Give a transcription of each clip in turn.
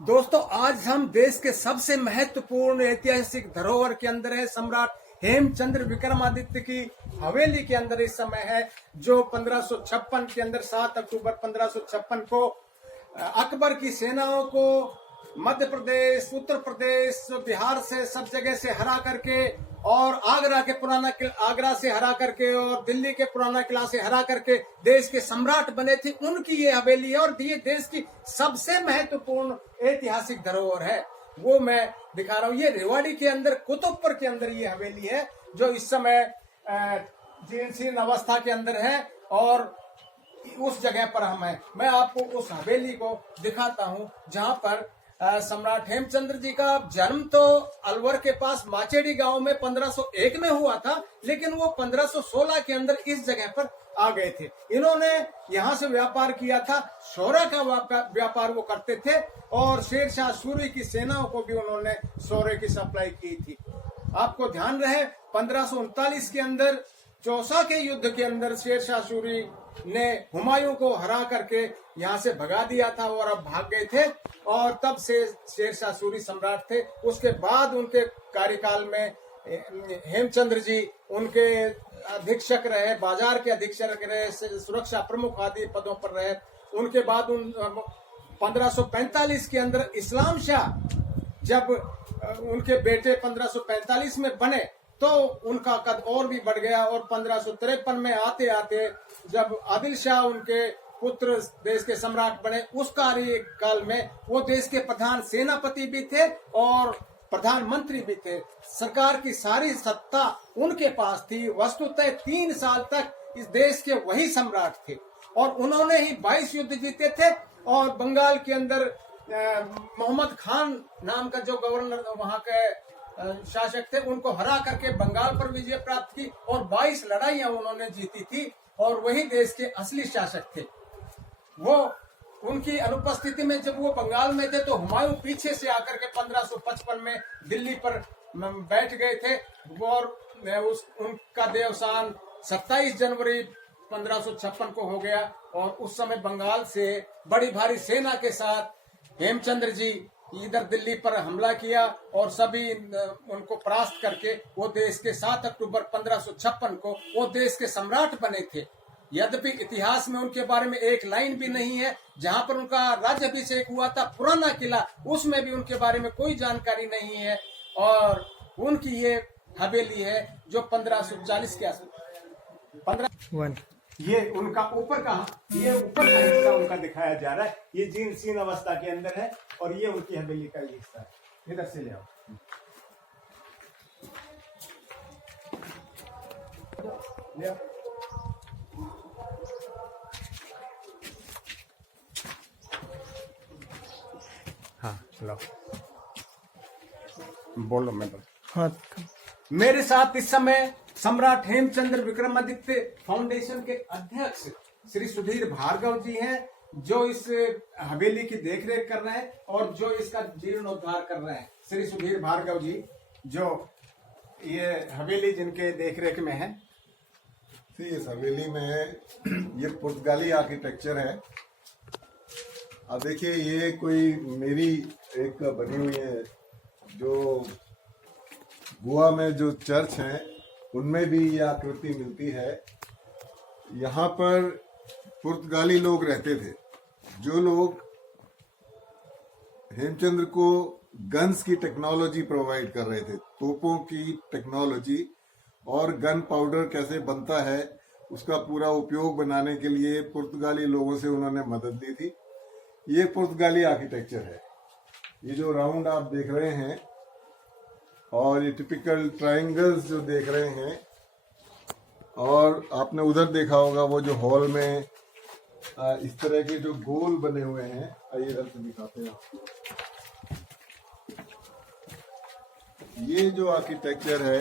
दोस्तों, आज हम देश के सबसे महत्वपूर्ण ऐतिहासिक धरोहर के अंदर है। सम्राट हेमचंद्र विक्रमादित्य की हवेली के अंदर इस समय है, जो 1556 के अंदर 7 अक्टूबर 1556 को अकबर की सेनाओं को मध्य प्रदेश, उत्तर प्रदेश, बिहार से सब जगह से हरा करके और आगरा से हरा करके और दिल्ली के पुराना किला से हरा करके देश के सम्राट बने थे। उनकी ये हवेली है और ये देश की सबसे महत्वपूर्ण ऐतिहासिक धरोहर है। वो मैं दिखा रहा हूँ। ये रेवाड़ी के अंदर कुतुबपुर के अंदर ये हवेली है, जो इस समय जीर्णशीर्ण अवस्था के अंदर है और उस जगह पर हम हैं। मैं आपको उस हवेली को दिखाता हूँ, जहाँ पर सम्राट हेमचंद्र जी का जन्म तो अलवर के पास माचेड़ी गांव में 1501 में हुआ था, लेकिन वो 1516 के अंदर इस जगह पर आ गए थे। इन्होंने यहाँ से व्यापार किया था, सोरा का व्यापार वो करते थे और शेरशाह सूरी की सेनाओं को भी उन्होंने सोरे की सप्लाई की थी। आपको ध्यान रहे, 1539 के अंदर चौसा के युद्ध के अंदर शेरशाह सूरी ने हुमायूं को हरा करके यहाँ से भगा दिया था और अब भाग गए थे, और तब से शेरशाह सूरी सम्राट थे। उसके बाद उनके कार्यकाल में हेमचंद्र जी उनके अधीक्षक रहे, बाजार के अधीक्षक रहे, सुरक्षा प्रमुख आदि पदों पर रहे। उनके बाद 1545 के अंदर इस्लाम शाह जब उनके बेटे 1545 में बने तो उनका कद और भी बढ़ गया और 1553 में आते आते जब आदिल शाह उनके पुत्र देश के सम्राट बने, उस कार्यकाल में वो देश के प्रधान सेनापति भी थे और प्रधानमंत्री भी थे। सरकार की सारी सत्ता उनके पास थी। वस्तुतः 3 साल तक इस देश के वही सम्राट थे और उन्होंने ही 22 युद्ध जीते थे। और बंगाल के अंदर मोहम्मद खान नाम का जो गवर्नर वहां के शासक थे, उनको हरा करके बंगाल पर विजय प्राप्त की और 22 लड़ाइयां उन्होंने जीती थी और वही देश के असली शासक थे। वो उनकी अनुपस्थिति में जब वो बंगाल में थे तो हुमायूं पीछे से आकर के 1555 में दिल्ली पर बैठ गए थे और उनका देवसान 27 जनवरी 1556 को हो गया। और उस समय बंगाल से बड़ी भारी सेना के साथ हेमचंद्र जी इधर दिल्ली पर हमला किया और सभी उनको परास्त करके वो देश के 7 अक्टूबर 1556 को वो देश के सम्राट बने थे। यद्यपि इतिहास में उनके बारे में एक लाइन भी नहीं है। जहां पर उनका राज्याभिषेक हुआ था, पुराना किला, उसमें भी उनके बारे में कोई जानकारी नहीं है। और उनकी ये हवेली है जो 1540 के आसपास 15 ये उनका ऊपर का हिस्सा उनका दिखाया जा रहा है। ये जीर्ण अवस्था के अंदर है और ये उनकी हवेली का ये हिस्सा है। इधर से ले आओ। ले आओ। हाँ लो, बोलो। मैं हाँ, मेरे साथ इस समय सम्राट हेमचंद्र विक्रमादित्य फाउंडेशन के अध्यक्ष श्री सुधीर भार्गव जी हैं, जो इस हवेली की देखरेख कर रहे हैं और जो इसका जीर्णोद्धार कर रहे हैं। श्री सुधीर भार्गव जी, जो ये हवेली जिनके देखरेख में है। इस हवेली में ये पुर्तगाली आर्किटेक्चर है। अब देखिए, ये कोई मेरी एक बनी हुई है, जो गोवा में जो चर्च है उनमें भी ये आकृति मिलती है। यहाँ पर पुर्तगाली लोग रहते थे, जो लोग हेमचंद्र को गन्स की टेक्नोलॉजी प्रोवाइड कर रहे थे, तोपों की टेक्नोलॉजी और गन पाउडर कैसे बनता है उसका पूरा उपयोग बनाने के लिए पुर्तगाली लोगों से उन्होंने मदद ली थी। ये पुर्तगाली आर्किटेक्चर है। ये जो राउंड आप देख रहे हैं और ये टिपिकल ट्रायंगल्स जो देख रहे हैं, और आपने उधर देखा होगा वो जो हॉल में इस तरह के जो गोल बने हुए हैं। आइए इधर से दिखाते हैं आपको। ये जो आर्किटेक्चर है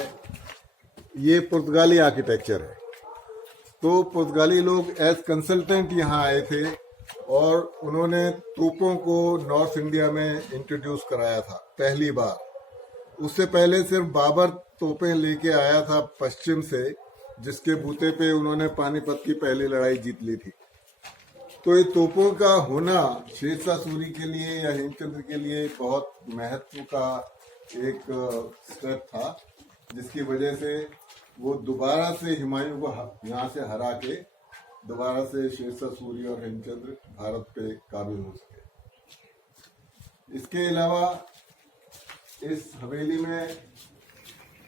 ये पुर्तगाली आर्किटेक्चर है। तो पुर्तगाली लोग एज कंसल्टेंट यहाँ आए थे और उन्होंने तोपों को नॉर्थ इंडिया में इंट्रोड्यूस कराया था पहली बार। उससे पहले सिर्फ बाबर तोपें लेके आया था पश्चिम से, जिसके बूते पे उन्होंने पानीपत की पहली लड़ाई जीत ली थी। तो ये तोपों का होना शेरशाह सूरी के लिए या हेमचंद्र के लिए बहुत महत्व का एक स्टेप था, जिसकी वजह से वो दोबारा से हुमायूं को यहाँ से हरा के दोबारा से शेरशाह सूरी और हेमचंद्र भारत पे काबिज हो सके। इसके अलावा इस हवेली में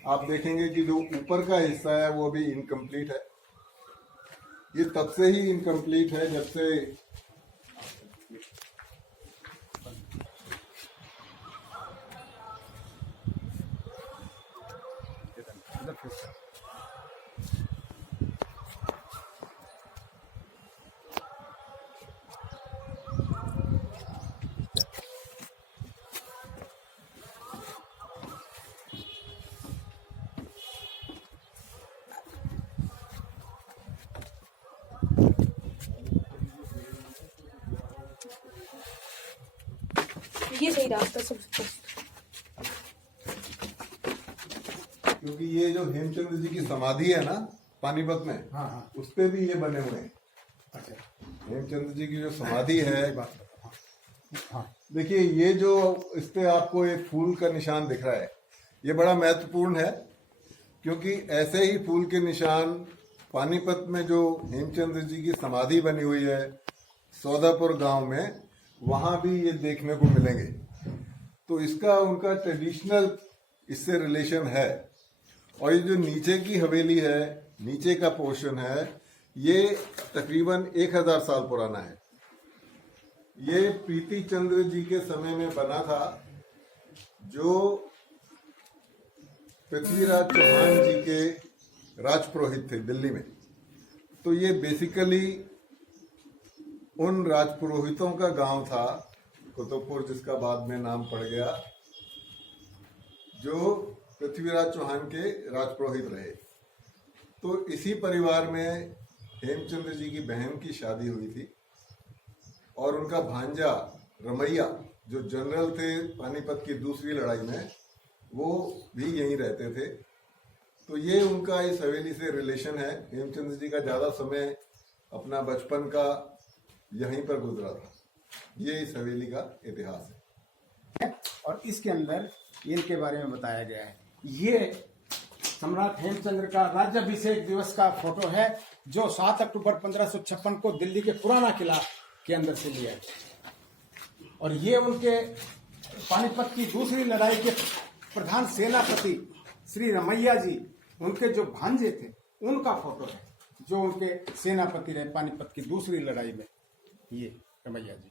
आप देखेंगे कि जो ऊपर का हिस्सा है वो भी इनकम्प्लीट है। ये तब से ही इनकम्प्लीट है जब से ये सही रास्ता सबसे। क्योंकि ये जो हेमचंद्र जी की समाधि है ना पानीपत में, हाँ हाँ उस पे भी ये बने हुए हैं। अच्छा हेमचंद्र जी की जो समाधि है, बात हाँ देखिए ये जो इस पे आपको एक फूल का निशान दिख रहा है, ये बड़ा महत्वपूर्ण है, क्योंकि ऐसे ही फूल के निशान पानीपत में जो हेमचंद्र जी की समाधि बनी हुई है सौदापुर गांव में, वहां भी ये देखने को मिलेंगे। तो इसका उनका ट्रेडिशनल इससे रिलेशन है। और ये जो नीचे की हवेली है, नीचे का पोर्शन है, ये तकरीबन 1000 साल पुराना है। ये प्रीति चंद्र जी के समय में बना था, जो पृथ्वीराज चौहान जी के राजपुरोहित थे दिल्ली में। तो ये बेसिकली उन राजपुरोहितों का गांव था, कुतुबपुर, जिसका बाद में नाम पड़ गया, जो पृथ्वीराज चौहान के राजपुरोहित रहे। तो इसी परिवार में हेमचंद्र जी की बहन की शादी हुई थी और उनका भांजा रमैया, जो जनरल थे पानीपत की दूसरी लड़ाई में, वो भी यहीं रहते थे। तो ये उनका इस हवेली से रिलेशन है। हेमचंद्र जी का ज़्यादा समय अपना बचपन का यहीं पर गुजरा था। ये इस हवेली का इतिहास है। और इसके अंदर इनके बारे में बताया गया है। ये सम्राट हेमचंद्र का राज्याभिषेक दिवस का फोटो है, जो 7 अक्टूबर 1556 को दिल्ली के पुराना किला के अंदर से लिया है। और ये उनके पानीपत की दूसरी लड़ाई के प्रधान सेनापति श्री रमैया जी, उनके जो भांजे थे, उनका फोटो है, जो उनके सेनापति रहे पानीपत की दूसरी लड़ाई में, ये रमैया जी।